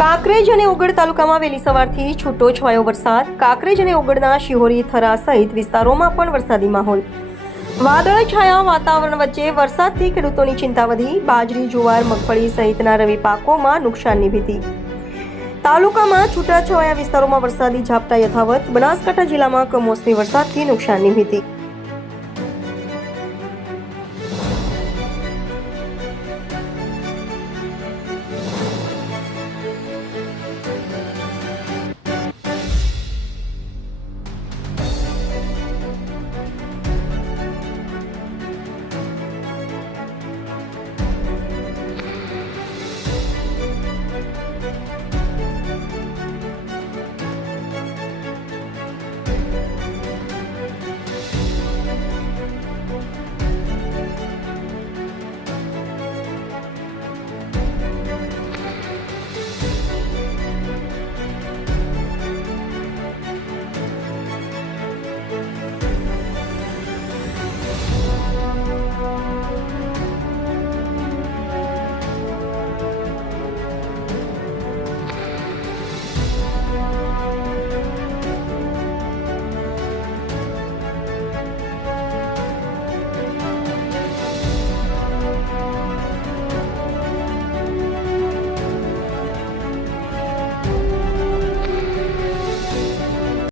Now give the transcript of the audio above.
કાંકરેજ અને ઓગળ તાલુકામાં વહેલી સવારથી છૂટો છવાયો વરસાદ. કાંકરેજ અને ઓગળના શિહોરી થરા સહિત વિસ્તારોમાં પણ વરસાદી માહોલ. વાદળ છાયા વાતાવરણ વચ્ચે વરસાદથી ખેડૂતોની ચિંતા વધી. બાજરી, જુવાર, મગફળી સહિતના રવિ પાકોમાં નુકસાનની ભીતિ. તાલુકામાં છૂટાછવાયા વિસ્તારોમાં વરસાદી ઝાપટા યથાવત. બનાસકાંઠા જિલ્લામાં કમોસમી વરસાદથી નુકસાનની ભીતિ.